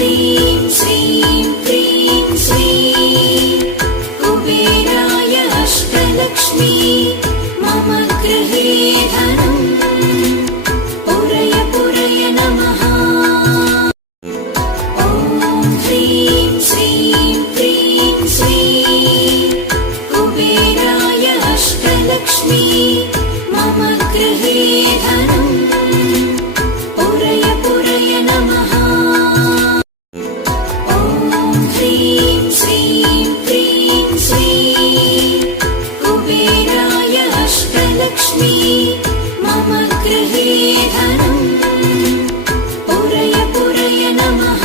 ह्रीं श्रीं क्रीं श्रीं कुबेराय अष्टलक्ष्मी मम गृहे धनम् पुरय पुरय नमः। ॐ ह्रीं श्रीं क्रीं श्रीं कुबेराय अष्टलक्ष्मी मम गृहे धनम् पुरय पुरय नमः। ॐ ह्रीं श्रीं क्रीं श्रीं कुबेराय अष्टलक्ष्मी मम गृहे धनम् पुरय पुरय नमः।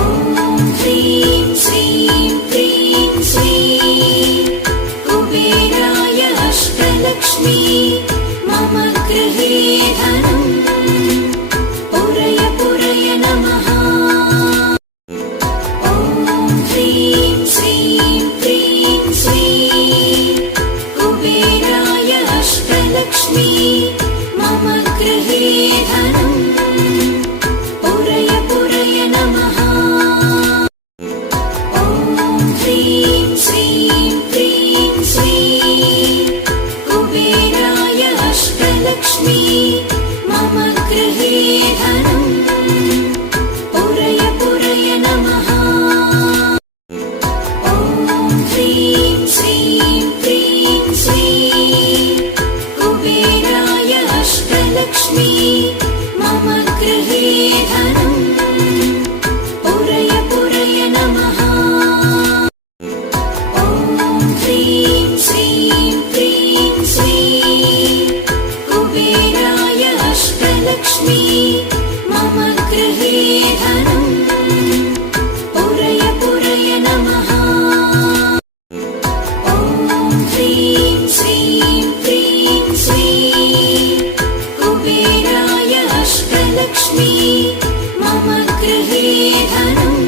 ॐ ह्रीं श्रीं क्रीं श्रीं कुबेराय अष्टलक्ष्मी मम गृहे धनम् पुरय पुरय नमः। ॐ ह्रीं श्रीं क्रीं श्रीं कुबेराय अष्टलक्ष्मी मम गृहे धनम् पुरय पुरय नमः। ॐ ह्रीं श्रीं क्रीं श्रीं कुबेराय अष्टलक्ष्मी मम गृहे धनम् पुरय पुरय नमः। ॐ ह्रीं श्रीं क्रीं श्रीं कुबेराय अष्टलक्ष्मी मम गृहे धनम् पुरय पुरय नमः। ॐ ह्रीं श्रीं क्रीं श्रीं कुबेराय अष्टलक्ष्मी मम गृहे धनम् पुरय पुरय नमः। ॐ ह्रीं श्रीं क्रीं श्रीं कुबेराय अष्टलक्ष्मी मम गृहे धनम्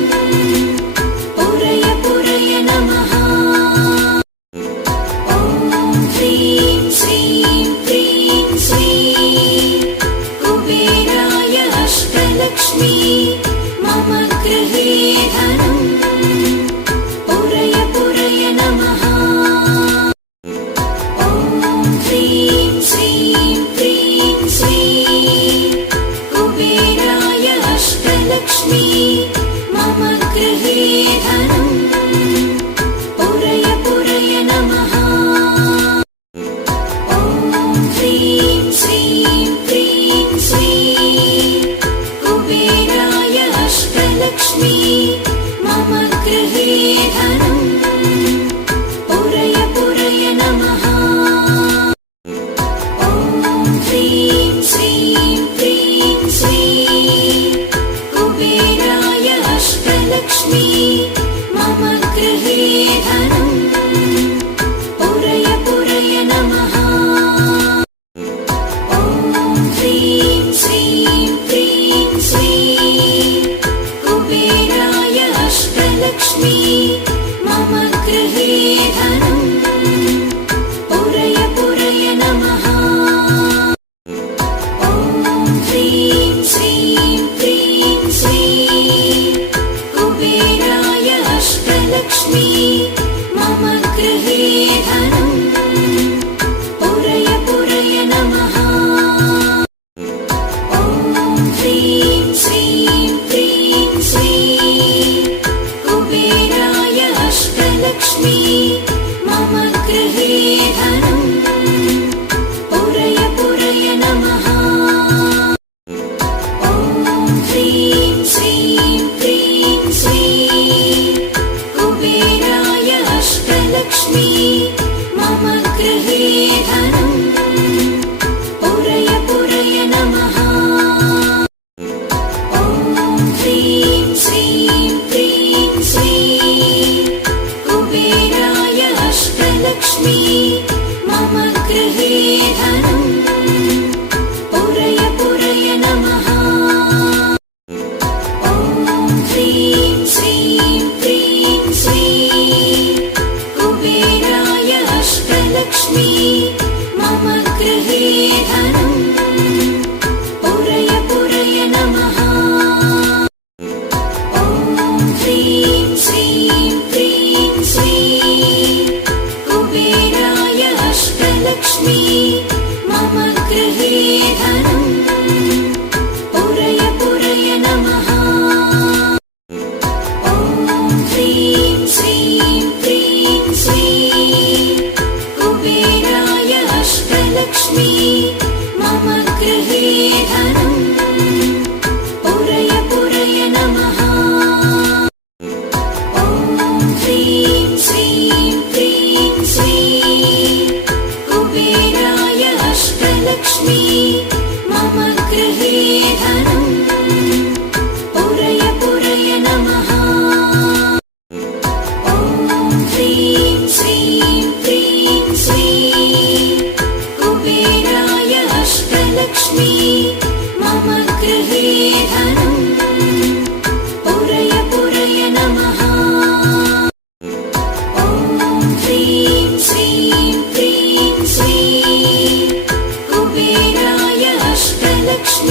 पुरय पुरय नमः। ॐ ह्रीं श्रीं क्रीं श्रीं कुबेराय अष्टलक्ष्मी मम गृहे धनम् पुरय पुरय नमः। ॐ ह्रीं श्रीं क्रीं श्रीं कुबेराय अष्टलक्ष्मी मम गृहे धनम् पुरय पुरय नमः। ॐ ह्रीं श्रीं क्रीं श्रीं कुबेराय अष्टलक्ष्मी मम गृहे धनम् पुरय पुरय नमः। ॐ ह्रीं श्रीं क्रीं श्रीं कुबेराय अष्टलक्ष्मी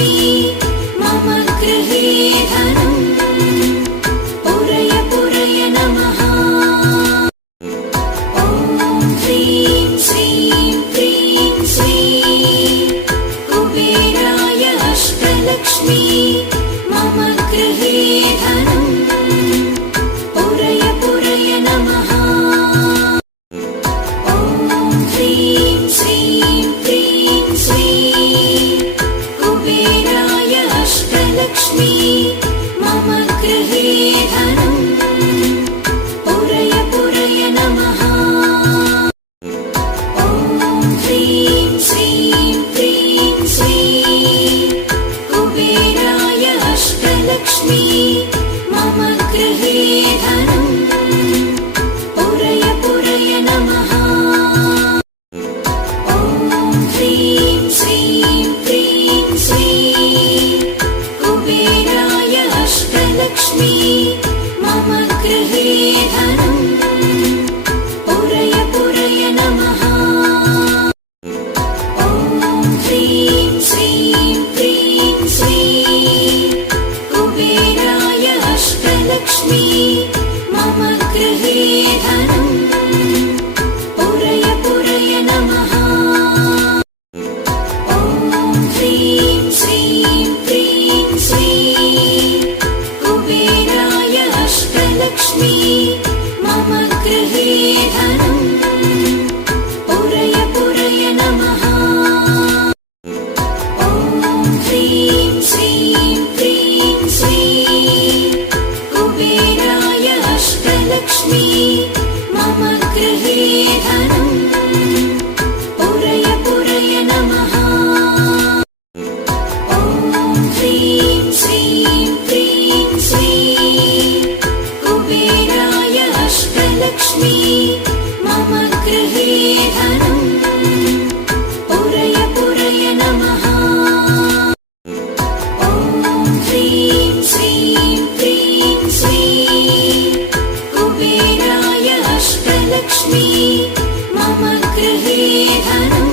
श्री मम गृहे धनम् पुरय पुरय नमः ॐ ह्रीं श्रीं क्रीं श्रीं कुबेराय अष्टलक्ष्मी मम गृहे धनम् पुरय पुरय नमः ॐ ह्रीं श्रीं क्रीं श्रीं कुबेराय अष्टलक्ष्मी मम गृहे धनम् पुरय पुरय नमः ॐ ह्रीं श्रीं क्रीं श्रीं कुबेराय अष्टलक्ष्मी मम गृहे धनम् पुरय पुरय नमः ॐ ह्रीं श्रीं क्रीं श्रीं कुबेराय अष्टलक्ष्मी मम गृहे धनम् पुरय पुरय नमः ॐ ह्रीं श्रीं क्रीं श्रीं कुबेराय अष्टलक्ष्मी मम गृहे धनम् पुरय पुरय नमः ॐ ह्रीं श्रीं क्रीं श्रीं कुबेराय अष्टलक्ष्मी मम गृहे धनम् पुरय पुरय नमः ॐ ह्रीं श्रीं क्रीं श्रीं कुबेराय अष्टलक्ष्मी मम गृहे धनम् पुरय पुरय नमः ॐ ह्रीं श्रीं क्रीं श्रीं कुबेराय अष्टलक्ष्मी मम गृहे धनम् पुरय पुरय नमः ॐ ह्रीं श्रीं क्रीं श्रीं कुबेराय अष्टलक्ष्मी मम गृहे धनम्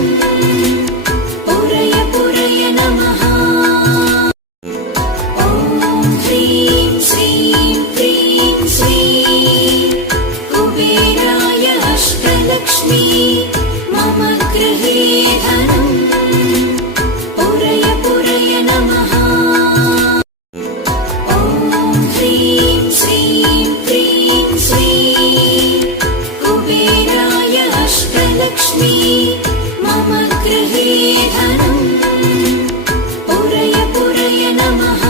पुरय पुरय नमः ॐ ह्रीं श्रीं क्रीं श्रीं कुबेराय अष्टलक्ष्मी मम गृहे धनम् पुरय पुरय नमः ॐ ह्रीं श्रीं क्रीं श्रीं कुबेराय अष्टलक्ष्मी मम गृहे धनम् पुरय पुरय नमः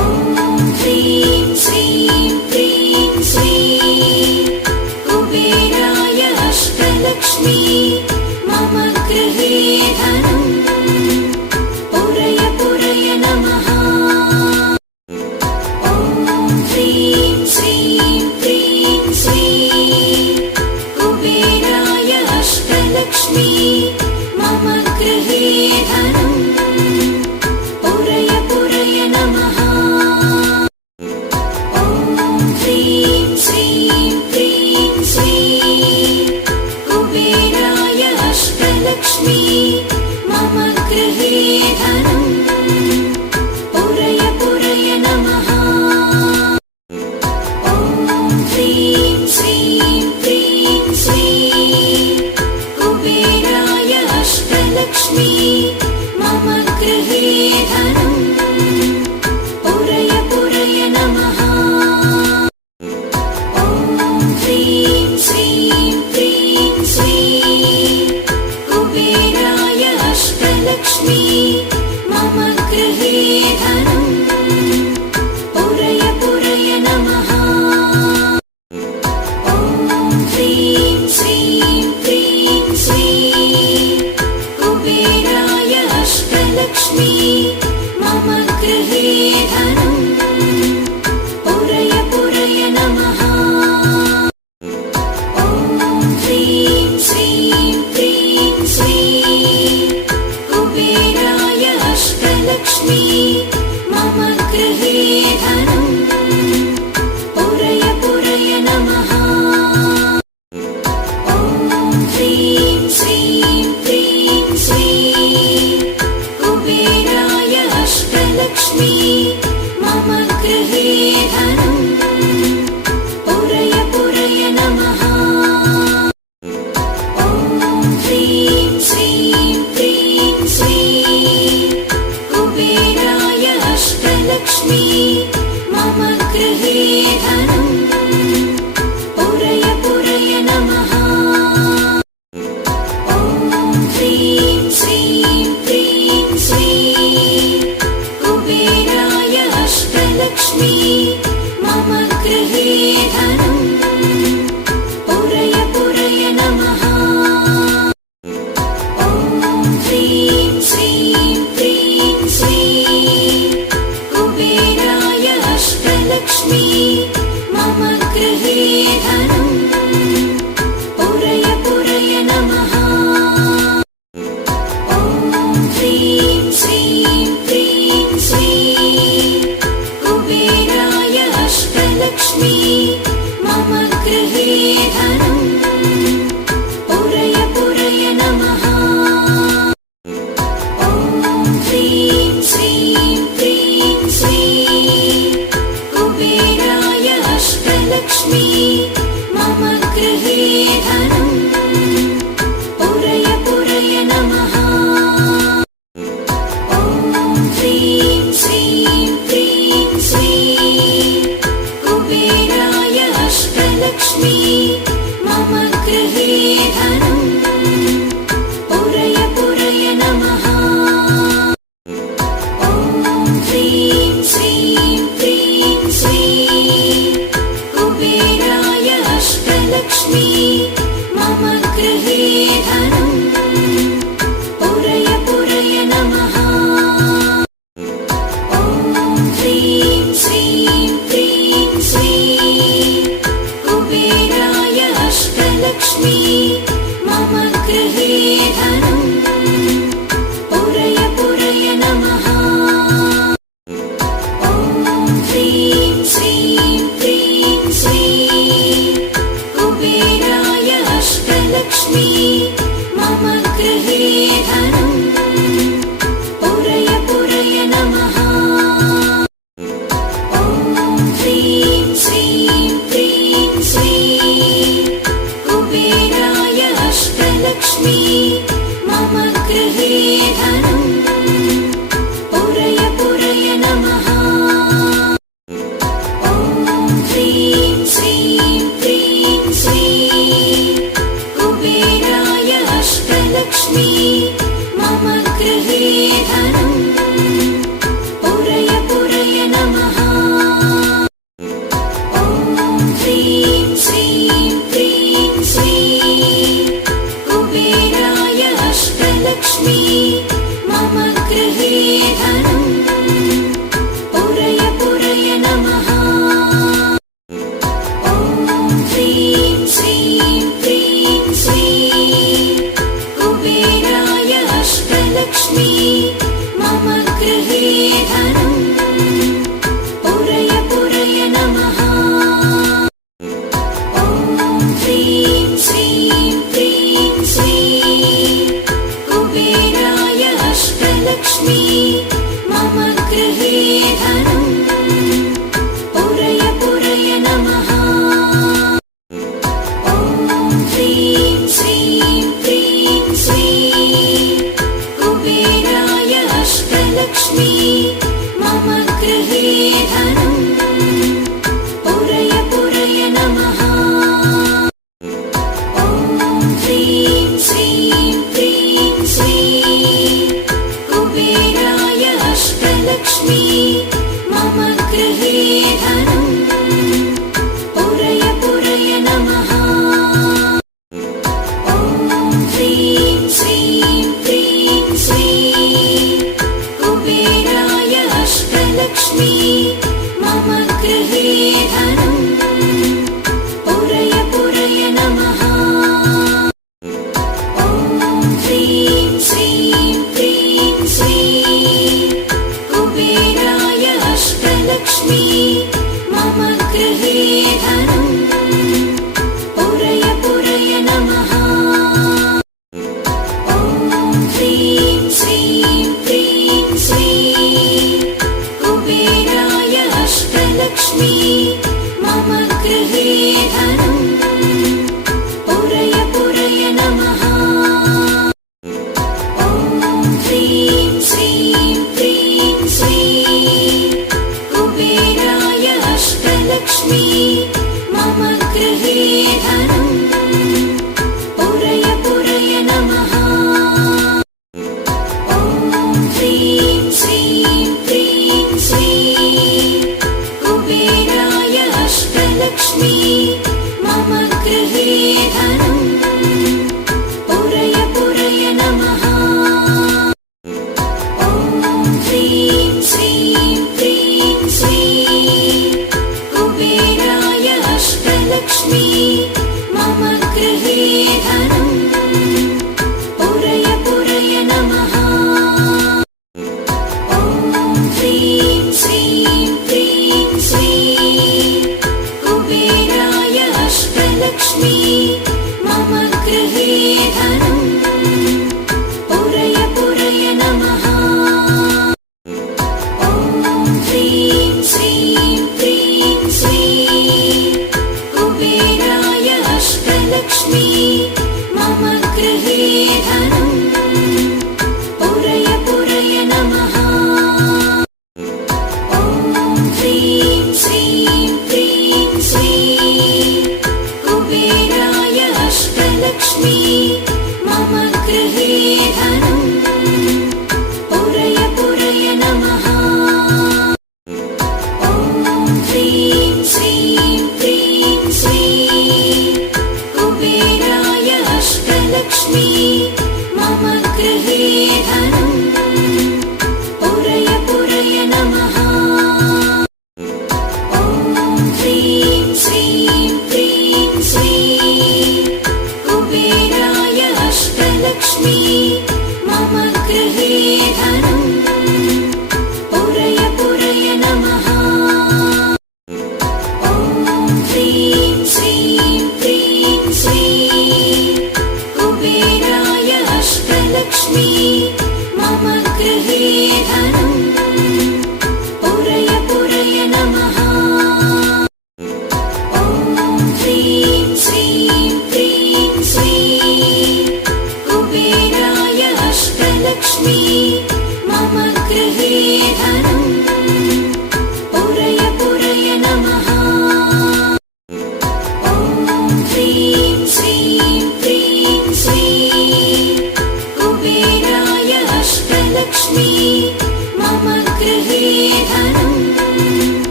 ॐ ह्रीं श्रीं क्रीं श्रीं कुबेराय अष्टलक्ष्मी मम गृहे धनम् पुरय पुरय नमः ॐ ह्रीं श्रीं क्रीं श्रीं कुबेराय अष्टलक्ष्मी मम गृहे धनम् पुरय पुरय नमः ॐ ह्रीं श्रीं क्रीं श्रीं कुबेराय अष्टलक्ष्मी मम गृहे धनम् पुरय पुरय नमः ॐ ह्रीं श्रीं क्रीं श्रीं कुबेराय अष्टलक्ष्मी मम गृहे धनम् पुरय पुरय नमः ॐ ह्रीं श्रीं क्रीं श्रीं कुबेराय अष्टलक्ष्मी मम गृहे धनम् पुरय पुरय नमः ॐ ह्रीं श्रीं क्रीं श्रीं कुबेराय अष्टलक्ष्मी मम गृहे धनम् पुरय पुरय नमः ॐ ह्रीं श्रीं क्रीं श्रीं कुबेराय अष्टलक्ष्मी मम गृहे धनम् पुरय पुरय नमः ॐ ह्रीं श्रीं क्रीं श्रीं कुबेराय अष्टलक्ष्मी मम गृहे धनम् पुरय पुरय नमः। ॐ ह्रीं श्रीं क्रीं श्रीं कुबेराय अष्टलक्ष्मी मम गृहे धनम् पुरय पुरय नमः। ॐ ह्रीं श्रीं क्रीं श्रीं कुबेराय अष्टलक्ष्मी मम गृहे धनम् पुरय पुरय नमः। ॐ ह्रीं श्रीं क्रीं श्रीं कुबेराय अष्टलक्ष्मी मम गृहे धनम् पुरय पुरय नमः। ॐ ह्रीं श्रीं क्रीं श्रीं कुबेराय अष्टलक्ष्मी मम गृहे धनम् पुरय पुरय नमः। ॐ ह्रीं श्रीं क्रीं श्रीं कुबेराय अष्टलक्ष्मी मम गृहे धनम् पुरय पुरय नमः। ॐ ह्रीं श्रीं क्रीं श्रीं कुबेराय अष्टलक्ष्मी मम गृहे धनम् पुरय पुरय नमः। ॐ ह्रीं श्रीं क्रीं श्रीं कुबेराय अष्टलक्ष्मी मम गृहे धनम् पुरय पुरय नमः। ॐ ह्रीं श्रीं क्रीं श्रीं कुबेराय अष्टलक्ष्मी मम गृहे धनम् पुरय पुरय नमः। ॐ ह्रीं श्रीं क्रीं श्रीं कुबेराय अष्टलक्ष्मी मम गृहे धनम् पुरय पुरय नमः। ॐ ह्रीं श्रीं क्रीं श्रीं कुबेराय अष्टलक्ष्मी मम गृहे धनम् पुरय पुरय नमः। ॐ ह्रीं श्रीं क्रीं श्रीं कुबेराय अष्टलक्ष्मी मम गृहे धनम् पुरय पुरय नमः। ॐ ह्रीं श्रीं क्रीं श्रीं कुबेराय अष्टलक्ष्मी मम गृहे धनम् पुरय पुरय नमः। ॐ ह्रीं श्रीं क्रीं श्रीं कुबेराय अष्टलक्ष्मी मम गृहे धनम् पुरय पुरय नमः। ॐ ह्रीं श्रीं क्रीं श्रीं कुबेराय अष्टलक्ष्मी मम गृहे धनम् पुरय पुरय नमः। ॐ ह्रीं श्रीं क्रीं श्रीं कुबेराय अष्टलक्ष्मी मम गृहे धनम् पुरय पुरय नमः। ॐ ह्रीं श्रीं क्रीं श्रीं कुबेराय अष्टलक्ष्मी मम गृहे धनम् पुरय पुरय नमः। ॐ ह्रीं श्रीं क्रीं श्रीं कुबेराय अष्टलक्ष्मी मम गृहे धनम् पुरय पुरय नमः। ॐ ह्रीं श्रीं क्रीं श्रीं कुबेराय अष्टलक्ष्मी मम गृहे धनम् पुरय पुरय नमः। ॐ ह्रीं श्रीं क्रीं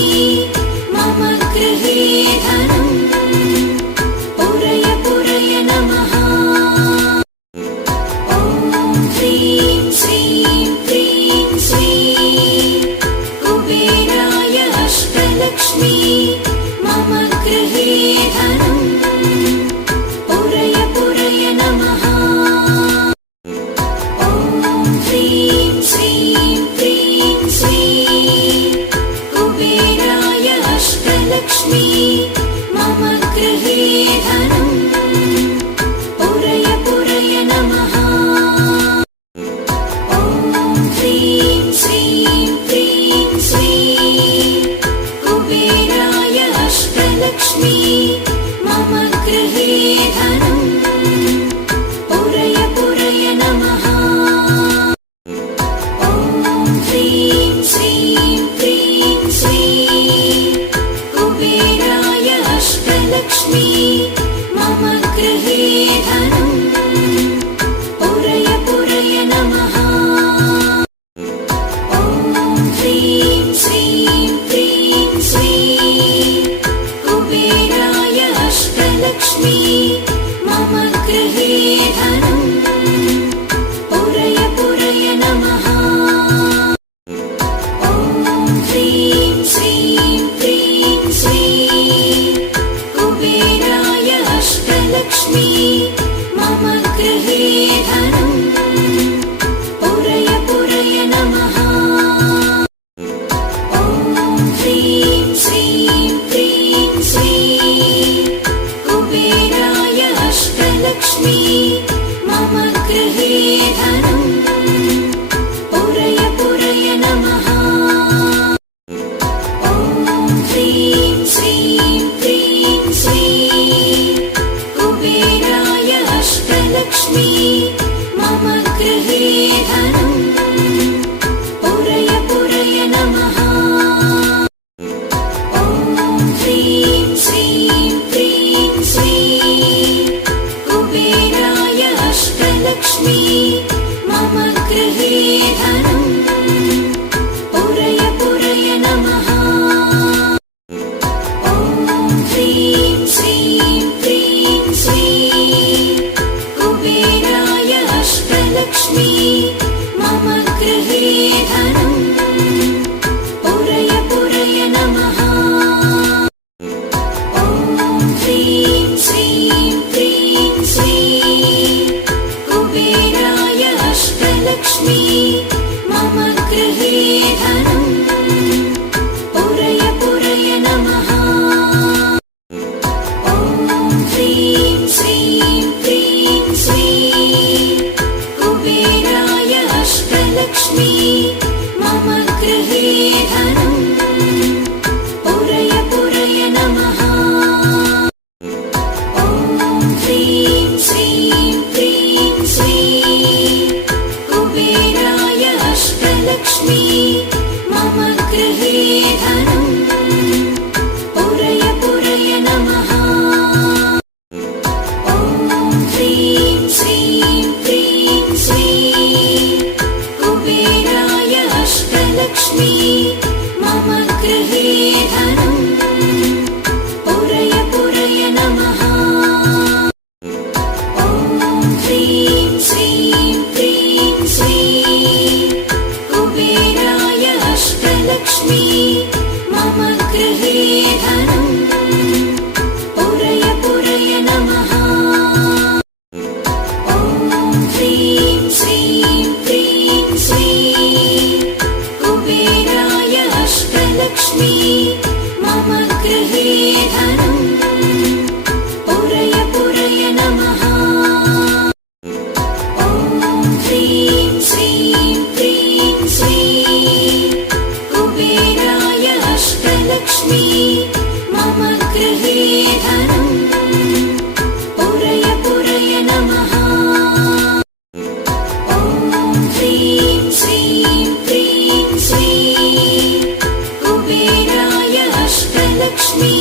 अष्टलक्ष्मी मम गृहे धनम् पुरय पुरय नमः। ॐ ह्रीं श्रीं क्रीं श्रीं कुबेराय अष्टलक्ष्मी मम गृहे धनम् पुरय पुरय नमः। ॐ ह्रीं श्रीं क्रीं श्रीं कुबेराय अष्टलक्ष्मी मम गृहे धनम् पुरय पुरय नमः। ॐ ह्रीं श्रीं क्रीं श्रीं कुबेराय अष्टलक्ष्मी मम गृहे धनम् पुरय पुरय नमः। ॐ ह्रीं श्रीं क्रीं श्रीं कुबेराय अष्टलक्ष्मी मम गृहे धनम् पुरय पुरय नमः। ॐ ह्रीं श्रीं क्रीं श्रीं कुबेराय अष्टलक्ष्मी मम गृहे धनम् पुरय पुरय नमः। ॐ ह्रीं श्रीं क्रीं श्रीं कुबेराय अष्टलक्ष्मी मम गृहे धनम् पुरय पुरय नमः। ॐ ह्रीं श्रीं क्रीं श्रीं कुबेराय अष्टलक्ष्मी मम गृहे धनम् पुरय पुरय नमः। ॐ ह्रीं श्रीं क्रीं श्रीं कुबेराय अष्टलक्ष्मी मम गृहे धनम् पुरय पुरय नमः। ॐ ह्रीं श्रीं क्रीं श्रीं कुबेराय अष्टलक्ष्मी मम गृहे धनम् पुरय पुरय नमः। ॐ ह्रीं श्रीं क्रीं श्रीं कुबेराय अष्टलक्ष्मी मम गृहे धनम् पुरय पुरय नमः। ॐ ह्रीं श्रीं क्रीं श्रीं कुबेराय अष्टलक्ष्मी मम गृहे धनम् पुरय पुरय नमः। ॐ ह्रीं श्रीं क्रीं श्रीं कुबेराय अष्टलक्ष्मी मम गृहे धनम् पुरय पुरय नमः। ॐ ह्रीं श्रीं क्रीं श्रीं कुबेराय अष्टलक्ष्मी मम गृहे धनम् पुरय पुरय नमः। ॐ ह्रीं श्रीं क्रीं श्रीं कुबेराय अष्टलक्ष्मी मम गृहे धनम् पुरय पुरय नमः। ॐ ह्रीं श्रीं क्रीं श्रीं कुबेराय अष्टलक्ष्मी मम गृहे धनम् पुरय पुरय नमः। ॐ ह्रीं श्रीं क्रीं श्रीं कुबेराय अष्टलक्ष्मी मम गृहे धनम् पुरय पुरय नमः। ॐ ह्रीं श्रीं क्रीं श्रीं कुबेराय अष्टलक्ष्मी मम गृहे धनम् पुरय पुरय नमः। ॐ ह्रीं श्रीं क्रीं श्रीं कुबेराय अष्टलक्ष्मी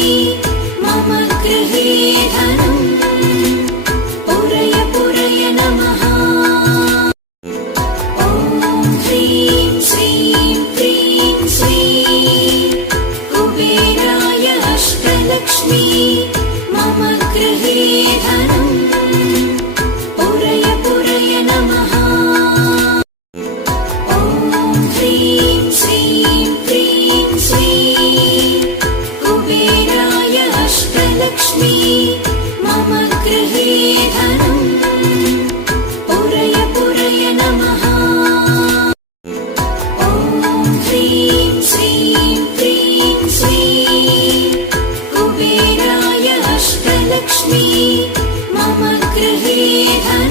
मम गृहे धनम् पुरय पुरय नमः। ॐ ह्रीं श्रीं क्रीं श्रीं अष्टलक्ष्मी मम गृहे धनम् पुरय पुरय नमः ॐ ह्रीं श्रीं क्रीं श्रीं कुबेराय अष्टलक्ष्मी मम गृहे धनम् पुरय पुरय नमः ॐ ह्रीं श्रीं क्रीं श्रीं कुबेराय अष्टलक्ष्मी मम गृहे धनम्